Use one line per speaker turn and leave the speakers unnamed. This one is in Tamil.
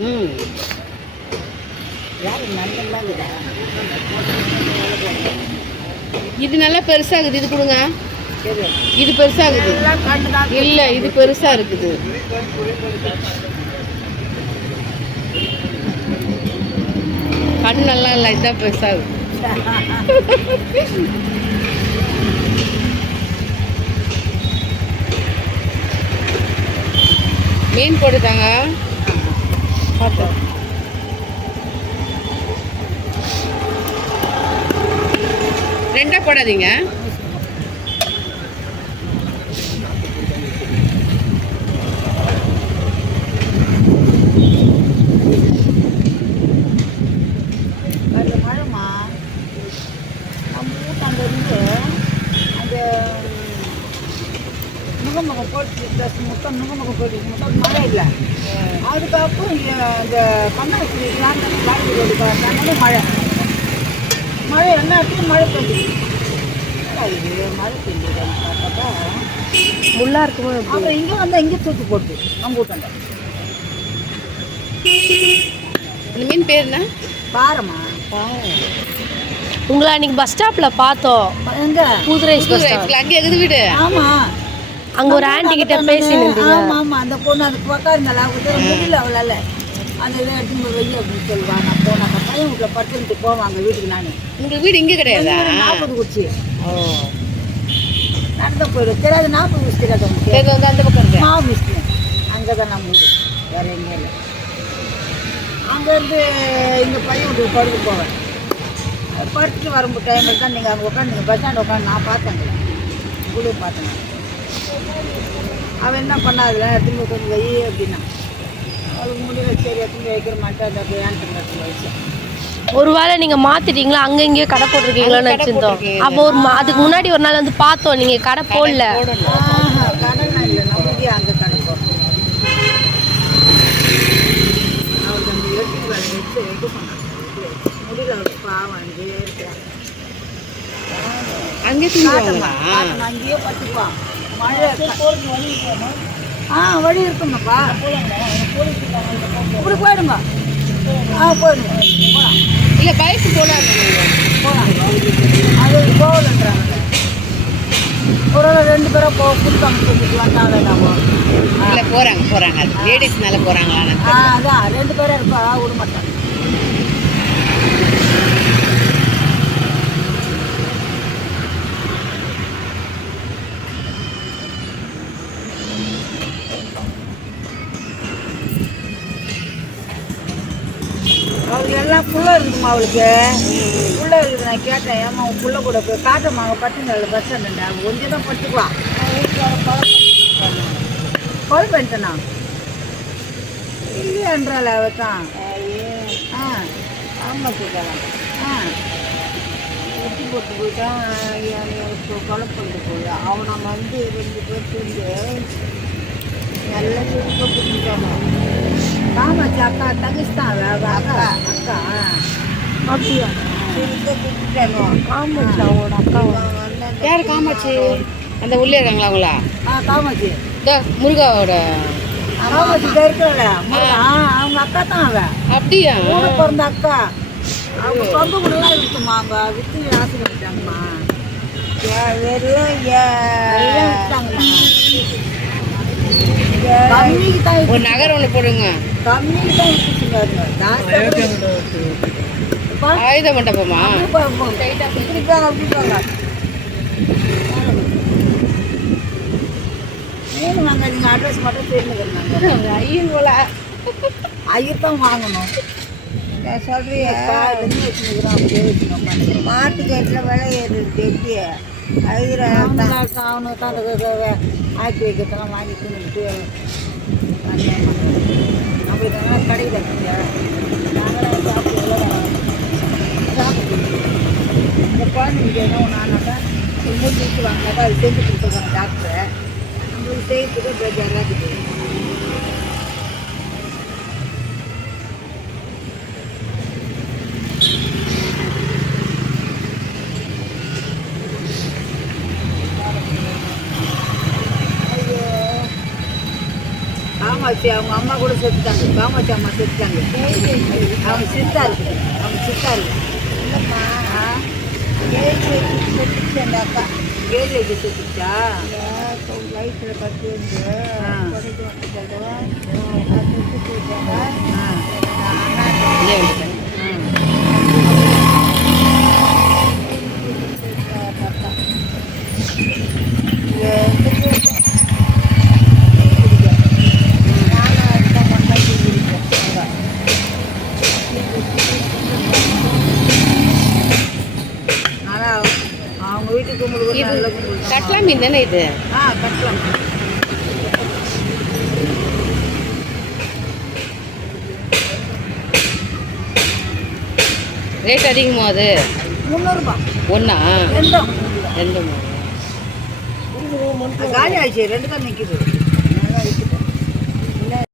ம். இது நல்லா பெருசாகுது இது கொடுங்க. இது பெருசாகுது. இல்லை இது பெருசா இருக்குது. கண் நல்லா இல்லை இதுதான் பெருசாகுது. மீன் போட்டுட்டாங்க. பார்த்தேன் ரெண்டா போடாதீங்க
அந்த மழைமா நம்ம வீட்டாண்ட இருந்து அந்த முகமுகம் போட்டு ப்ளஸ் முட்டம் முகமுகம் போட்டு முட்டம் மழை இல்லை அதுக்கப்புறம் அந்த கண்ணாசிரியெலாம் காய்கறி மழை மழை என்ன ஆச்சு மழை பெய்யுது மழை பெய்யுதுன்னு பார்த்தாக்கா
முள்ளா இருக்குமோ
அப்புறம் இங்கே வந்தால் இங்கே தூக்கி போட்டு நம்ம வீட்டாண்ட
இந்த மீன் பேர் என்ன
பாருமா
உங்களை அன்னைக்கு பஸ் ஸ்டாப்பில் பார்த்தோம்.
எங்க?
புதுரை பஸ்
அங்கே எகுது வீடு.
ஆமாம்
அங்கே ஒரு ஆண்டி கிட்ட பேசி
ஆமா ஆமா அந்த பொண்ணு அதுக்கு உட்காருந்தால அவங்க முடியல அவளால. அந்த இதை எடுத்து வெய்ய அப்படின்னு சொல்லுவா. நான் பையன் வீட்டில் படுத்துட்டு போவாங்க வீட்டுக்கு நான்.
உங்க வீடு இங்கே கிடையாதா?
நாற்பது குச்சி. நடந்து போயிடும் தெரியாது நாற்பது குச்சி தெரியாது உங்களுக்கு
அந்த பக்கம்
மாவு மிஸ்னு அங்கே தான் நம்ம வீடு வேற எங்கேயும் இல்லை. அங்கேருந்து இங்கே பையன் வீட்டுக்கு படுத்து போவேன். படுத்துட்டு வரும்போது டைமில் தான் நீங்கள் அங்கே உட்காந்து பஸ் ஸ்டாண்ட் உட்காந்து நான் பார்த்தேன். குழு பார்த்தேன். அவன் என்ன பண்ணாதுல போய் கொஞ்சம் வை அப்படின்னா அவளுக்கு முடியல சரி எடுத்துன்னு போய் வைக்கிற மாட்டேன் அந்த எடுத்துன்னு வச்சேன்
ஒருவேளை நீங்கள் மாற்றிட்டீங்களா அங்கே இங்கேயே கடை போட்டிருக்கீங்களோன்னு வச்சுருந்தோம். அப்போ ஒரு அதுக்கு முன்னாடி ஒரு நாள் வந்து பார்த்தோம் நீங்கள் கடை போடல.
அங்கே அங்கேயே இருக்கிறான் ஆ வழி இருக்குமாப்பா. இப்படி போயிடுங்க. ஆ போயிடுங்க. போகலாம்
இல்லை பைக் போடாது.
போகலாம் அது போகலன்றாங்க ஒரு ரெண்டு பேரும் போ கொடுத்தாங்க தூக்கிட்டு வந்தாங்க
இல்லை போகிறாங்க போகிறாங்க லேடிஸ்னால போகிறாங்களான்னு
ஆ அதான் ரெண்டு பேரும் இருப்பா விட மாட்டாங்க அவளுக்கு எல்லாம் புள்ள இருக்குமா அவளுக்கு? புள்ள இருக்குது நான் கேட்டேன். ஏமா உன் புள்ள கூட போய் காட்டம்மா அவங்க பட்டினல பஸ் ஸ்டாண்டு அவள் கொஞ்சம் தான் பட்டுக்குவா கால் பண்ணிட்டேனா இல்லையன்றாள் அவ தான். ஆ. ஆமாம் கேட்கலாம் ஆ. வெட்டி போட்டு போயிட்டான் கொலை பண்ணிட்டு போய் அவனை வந்து ரெண்டு பேர் சேர்ந்து நல்லா சுருக்க பிடிச்சிட்டானோ காமாட்சி அக்கா அவ அக்கா அக்கா அப்படியா காமாட்சி அவனோட அக்கா
யார் காமாட்சி அந்த உள்ளே இருக்காங்களா அவங்களா
ஆ காமாட்சி
முருகாவோட
காமாட்சி இருக்கிறாள ஆ அவங்க அக்கா தான் அவ
அப்படியா
பிறந்த அக்கா அவங்க சொந்த கூடலாம் இருக்குமா அவங்க வித்து ஆசைப்பட்டாங்கம்மா வெறும்
ஒரு நகர் ஒன்று போடுங்க ஆயுத மண்டபமா
மீன் வாங்க நீங்கள் அட்ரஸ் மட்டும் தெரிஞ்சுக்கிறாங்க
ஐயன் போல
ஐயர் தான் வாங்கணும் சொல்றியா மாட்டு கேட்டில் விலை ஏறுது எப்படி ஐயர் தான் அந்த ஆக்கி வைக்கிறதெல்லாம் வாங்கி தின்னுட்டு குழந்தைங்க என்ன ஒன்று ஆனாக்கா வாங்கினாக்கா அது செஞ்சு கொடுத்துருக்காங்க டாக்டரை நம்மளுக்கு செய்யறதுக்கு பேஜாராக இருக்குது ஐயோ ஆமாம்
காமாட்சி அவங்க அம்மா கூட செத்துட்டாங்க காமாட்சி அம்மா செத்துட்டாங்க அவங்க சித்தா இருக்கு அவங்க சித்தா இருக்கு இல்லைம்மா கேஜ் வச்சு செத்துச்சு அந்த அக்கா. கேஜ் வச்சு செத்துச்சா வயிற்றில் கட்டி வந்து அவங்க வீட்டுக்கு கும்பிடுவோம் நல்ல கும்பிடுவோம்
கட்லா மீன் தானே இது?
ஆ கட்டலாம்
ரேட் அதிகமா அது?
முந்நூறுபா.
ஒன்றா
ரெண்டும்.
ரெண்டு
காலி ஆயிடுச்சு ரெண்டு தான் நிற்கிது